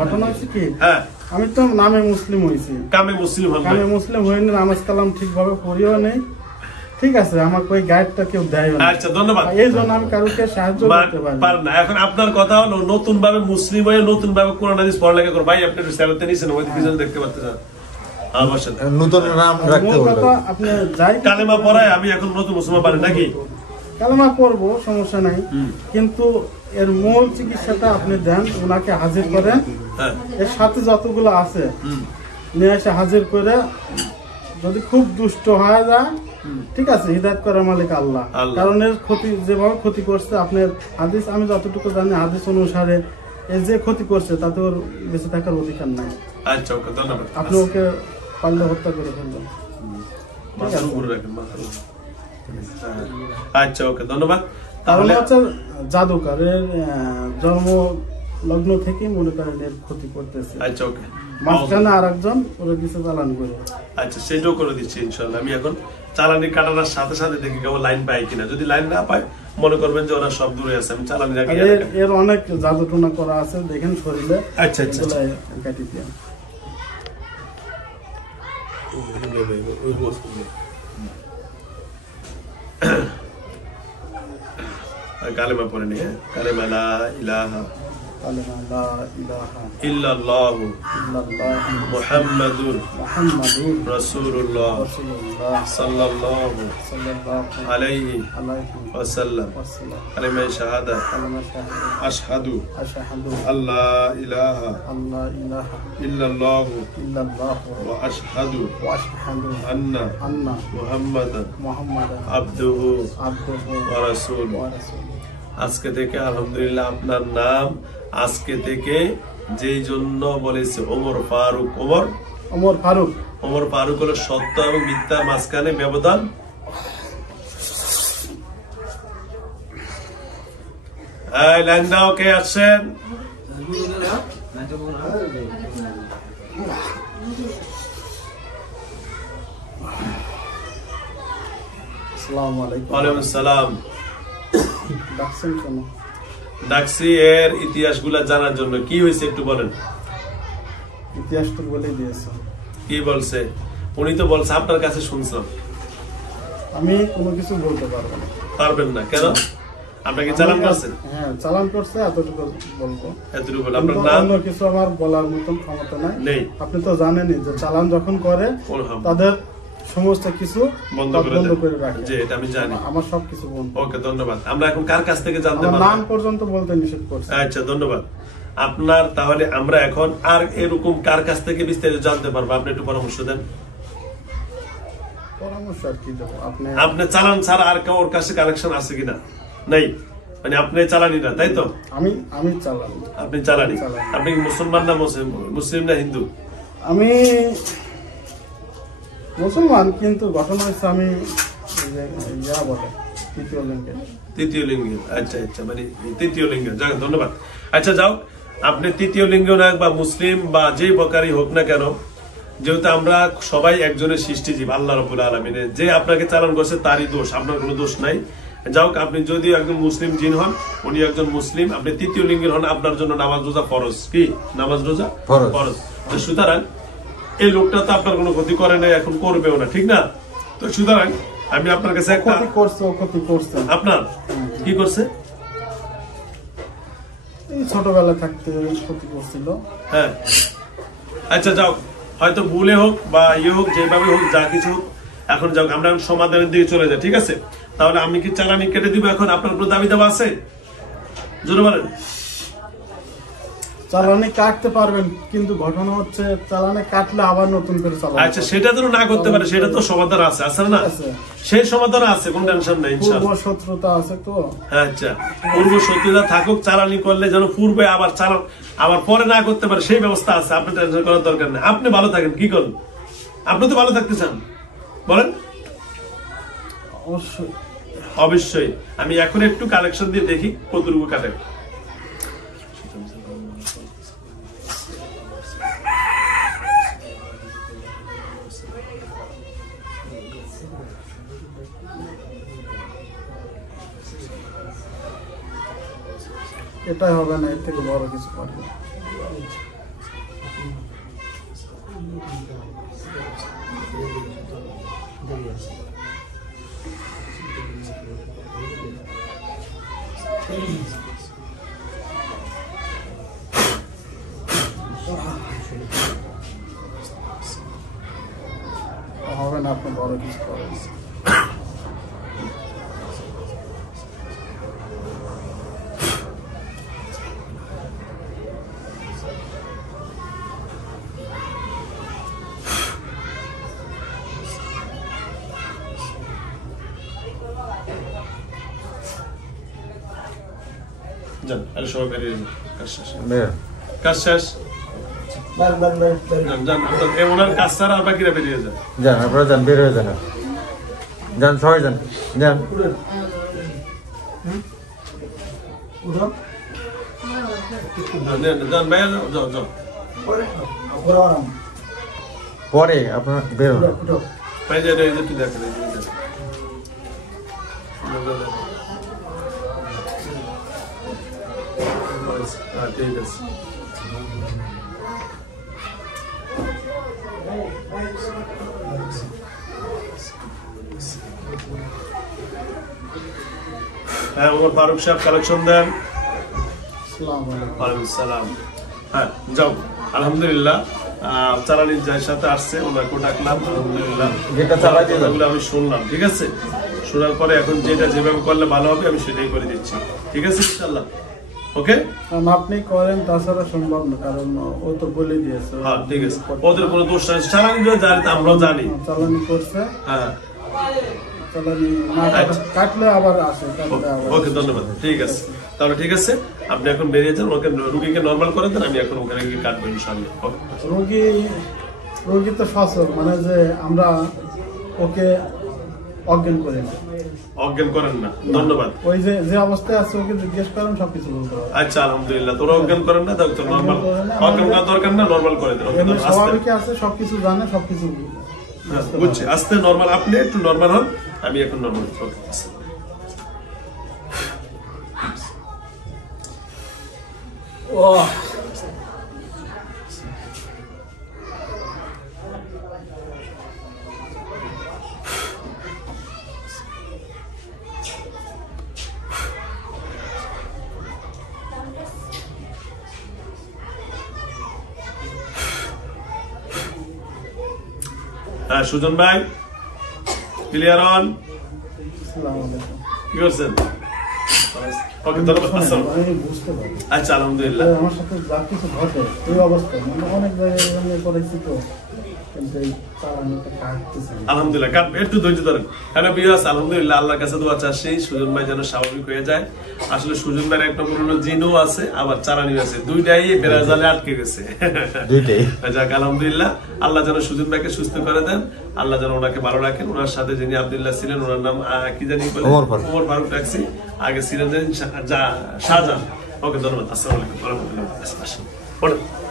ঘটনা হচ্ছে কি, আমি তো নামে মুসলিম হয়েছি, কামে মুসলিম হইনি, নামাজ কালাম ঠিকভাবে পড়িও নেই। ঠিক আছে, আমাকে ওই গাইডটা কেউ দেয় না। আচ্ছা, ধন্যবাদ। এই জন্য আমি কারোকে সাহায্য করতে পারি না। এখন আপনার কথা হলো নতুন ভাবে মুসলিম হয়ে নতুন ভাবে কোরআন হাদিস পড়ালেখা করো। ভাই আপনি একটু স্যালাতে নিছেন, ওই পিছনে দেখতে পাচ্ছেন নতুন নাম রাখতে বললেন। আপনি যাই কালেমা পড়ায় আমি এখন নতুন মুসলমান পারি নাকি? কালেমা পড়বো, সমস্যা নাই, কিন্তু এর মূল চিকিৎসাটা আপনি দেন, ওনাকে হাজির করেন, এর সাথে যতগুলো আছে নিয়ে এসে হাজির করে, যদি খুব দুষ্ট হয়ে যায় ঠিক আছে, হিদায়াত করার মালিক আল্লাহ। কারণ এর ক্ষতি যেভাবে ক্ষতি করছে, আপনার হাদিস আমি যতটুকু জানি হাদিস অনুসারে এর যে ক্ষতি করছে তাতে ওর বেঁচে থাকার অধিকার নাই। আচ্ছা, ওকে, ধন্যবাদ। আপনি ওকে পারলে হত্যা করে ফেলবেন। আচ্ছা, ওকে, ধন্যবাদ। তাহলে হচ্ছে জাদুকর এর জন্ম লগ্ন থেকে মনে করেন এর ক্ষতি করতেছে। আচ্ছা, ওকে, মাঝখানে আর একজন ওরা দিচ্ছে চালান করে। আচ্ছা, সেটাও করে দিচ্ছি ইনশাল্লাহ। আমি এখন চালানি কাটার সাথে সাথে দেখি কেউ লাইন পায় কিনা। যদি লাইন না পায় মনে করবেন যে ওরা সব দূরে আছে, আমি চালানি রাখি। এর অনেক জাদু টোনা করা আছে, দেখেন শরীরে। আচ্ছা, আচ্ছা, কাটি দিয়ে কালেমা পড়ে নিয়ে, কালেমা লা ইলাহা ইল্লাল্লাহু মুহাম্মাদুর রাসূলুল্লাহ সাল্লাল্লাহু আলাইহি ওয়াসাল্লাম। কালেমা শাহাদা, আশহাদু আল্লা ইলাহা ইল্লাল্লাহু ওয়া আশহাদু আন্না মুহাম্মাদান আবদুহু ওয়া রাসূলুহু। আজকে থেকে আলহামদুলিল্লাহ আপনার নাম আজকে থেকে যেই জন্য বলেছে ওমর ফারুক, ওমর ফারুক হলো সত্য এবং মিথ্যার মাঝখানে ব্যবধান। লাইন দাও, কে আসছেন? ওয়ালাইকুম সালাম। ডাকসি এর ইতিহাস গুলা জানার জন্য। কি হয়েছে একটু বলেন। ইতিহাসটা বলে দিয়েছে। কি বলছে? উনি তো বলছে, আপনার কাছে শুনছিলাম। আমি কোনো কিছু বলতে পারবো না। পারবেন না কেন? আপনাকে চালান করছে? হ্যাঁ, চালান করছে, এতটুকু বলবো। এতটুকু বল। আপনার নাম? অন্য কিছু আমার বলার মতন ক্ষমতা নাই। আপনি তো জানেনই যে চালান যখন করে তাদের সমস্ত কিছু বন্ধ করে রাখে। জি, এটা আমি জানি। আমার সবকিছু বন্ধ। ওকে, ধন্যবাদ। আমরা এখন কার কাছ থেকে জানতে পারবো? নাম পর্যন্ত বলতে নিষেধ করছে। আচ্ছা, ধন্যবাদ আপনার। তাহলে আমরা এখন আর এরকম কার কাছ থেকে বিস্তারিত জানতে পারবো? আপনি একটু পরামর্শ দেন। পরামর্শ আর কি দেব? আপনি চালান ছাড়া আর কেউ ওর কাছে কালেকশন আছে কিনা? নাই, মানে আপনি চালানি না, তাই তো? আমি চালানি। আপনি চালানি। আপনি মুসলমান না মুসলিম না হিন্দু? আমি মুসলমান, কিন্তু ঘটনা হচ্ছে আমি বলে তৃতীয় লিঙ্গে। আচ্ছা, আচ্ছা, মানে তৃতীয় লিঙ্গে। যাক, ধন্যবাদ। আচ্ছা, যাও, আপনি তৃতীয় লিঙ্গ না বা মুসলিম বা যে প্রকারই হোক না কেন, যেহেতু আমরা সবাই একজনের সৃষ্টিজীব, আল্লাহ রাব্বুল আলামিনের, যে আপনাকে চালান করছে তারই দোষ, আপনার কোনো দোষ নাই। যাও, আপনি যদি একজন মুসলিম জিন হন, উনি একজন মুসলিম, আপনি তৃতীয় লিঙ্গের হন, আপনার জন্য নামাজ রোজা ফরজ। কি নামাজ রোজা ফরজ? সুতরাং এই লোকটা তো আপনার কোনো ক্ষতি করে নাই, এখন করবেও না, ঠিক না? তো সুতরাং আমি আপনার কাছে ক্ষতি করছে। আপনার কি করছে? ছোটবেলা থাকতে ক্ষতি করছিল। হ্যাঁ, আচ্ছা, যাও, হয়তো ভুলে হোক বা ইয়ে হোক, যেভাবে হোক, যা কিছু হোক, এখন যাও, আমরা সমাধানের দিকে চলে যাই। ঠিক আছে, তাহলে আমি কি চালানি কেটে দিব? এখন আপনার কোনো দাবি দাবা আছে? জোরে বলেন। চালানি কাটতে পারবেন, কিন্তু ঘটনা হচ্ছে চালানি কাটলে আবার নতুন করে চালান। আচ্ছা, সেটা তো না করতে পারে, সেটা তো সমাধান আছে, আছে না? সেই সমাধান আছে, কোন টেনশন নাই ইনশাআল্লাহ। পূর্ব শত্রুতা আছে তো। আচ্ছা, পূর্ব শত্রুতা থাকুক, চালানি করলে যেন পূর্বে আবার আবার পরে না করতে পারে, সেই ব্যবস্থা আছে। আপনি টেনশন করার দরকার নেই। আপনি ভালো থাকেন, কি করুন? আপনি তো ভালো থাকতে চান, বলেন। অবশ্যই আমি এখন একটু কালেকশন দিয়ে দেখি কতটুকু কাটে। এটাই হবে না, এর থেকে বড় কিছু পারবে। হবে না, আপনি বড় কিছু করেন। যান, আরে সবাই বেরিয়ে যান, কাজ শেষ। কাজ শেষ। যান, যান, ওনার কাজ ছাড়া আর বাকিরা বেরিয়ে যান। যান, আপনারা যান, বের হয়ে যান। যান, সবাই যান, যান। যান ভাইয়া, যাও যাও। পরে আপনারা বের হন। ভাই যান, এই যে একটু দেখেন, এই যে দেখেন। হ্যাঁ, ঠিক আছে। হ্যাঁ, ওমর ফারুক সাহেব কালেকশন দেন। ওয়ালাইকুম আসসালাম। হ্যাঁ, যাও। আলহামদুলিল্লাহ, চালানির যার সাথে আসছে ওনাকে ডাকলাম। আলহামদুলিল্লাহ, কথাগুলো আমি শুনলাম। ঠিক আছে, শোনার পরে এখন যেটা যেভাবে করলে ভালো হবে আমি সেটাই করে দিচ্ছি। ঠিক আছে, ইনশাআল্লাহ। ওকে, আপনি করেন, তাছাড়া সম্ভব না, কারণ ও তো বলে দিয়েছে। হ্যাঁ, ঠিক আছে, ওদের কোনো দোষ নাই। চালানি জানি, আমরাও জানি। চালানি করছে, হ্যাঁ, চালানি না কাটলে আবার আসে। ওকে, ধন্যবাদ। ঠিক আছে, তাহলে ঠিক আছে, আপনি এখন বেরিয়ে যান। ওকে রুগীকে নর্মাল করে দেন, আমি এখন ওখানে গিয়ে কাটবো ইনশাআল্লাহ। রোগী তো সচল, মানে যে আমরা ওকে অজ্ঞান করি না। অজ্ঞান করেন না, ধন্যবাদ। ওই যে অবস্থায় আছে ওকে জিজ্ঞেস করেন, সবকিছু বলতে হবে। আচ্ছা, আলহামদুলিল্লাহ। তোরা অজ্ঞান করেন না, তো নর্মাল অজ্ঞান করার দরকার না, নর্মাল করে দেন। ওকে, স্বাভাবিক আছে, সবকিছু জানে, সবকিছু বুঝছি। আস্তে নর্মাল, আপনি একটু নর্মাল হন, আমি এখন নর্মাল। ওকে, হ্যাঁ, সুজন ভাই, ক্লিয়ার অন? কি করছেন? ওকে, ধন্যবাদ। আচ্ছা, আলহামদুলিল্লাহ। আমার সাথে যা কিছু ঘটে এই অবস্থায়, মানে অনেক জায়গায় করেছি তো, কিন্তু এই চালানিটা কাটতেছে না। আলহামদুলিল্লাহ, একটু ধৈর্য ধরেন। হ্যাঁ বিয়াস, আলহামদুলিল্লাহ, আল্লাহর কাছে দোয়া চাচ্ছি সুজন ভাই যেন স্বাভাবিক হয়ে যায়। আসলে সুজন ভাইয়ের একটা পুরনো জিনও আছে, আবার চালানিও আছে, দুইটাই বেড়াজালে আটকে গেছে। যাক, আলহামদুলিল্লাহ, আল্লাহ যেন সুজন ভাইকে সুস্থ করে দেন, আল্লাহ যেন ওনাকে ভালো রাখেন। ওনার সাথে যিনি আব্দুল্লাহ ছিলেন, ওনার নাম কি জানি, ওমর ফারুক ট্যাক্সি, আগে ছিলেন শাহজাহান। ওকে, ধন্যবাদ। আসসালামু আলাইকুম ওয়া রাহমাতুল্লাহি ওয়া বারাকাতুহু।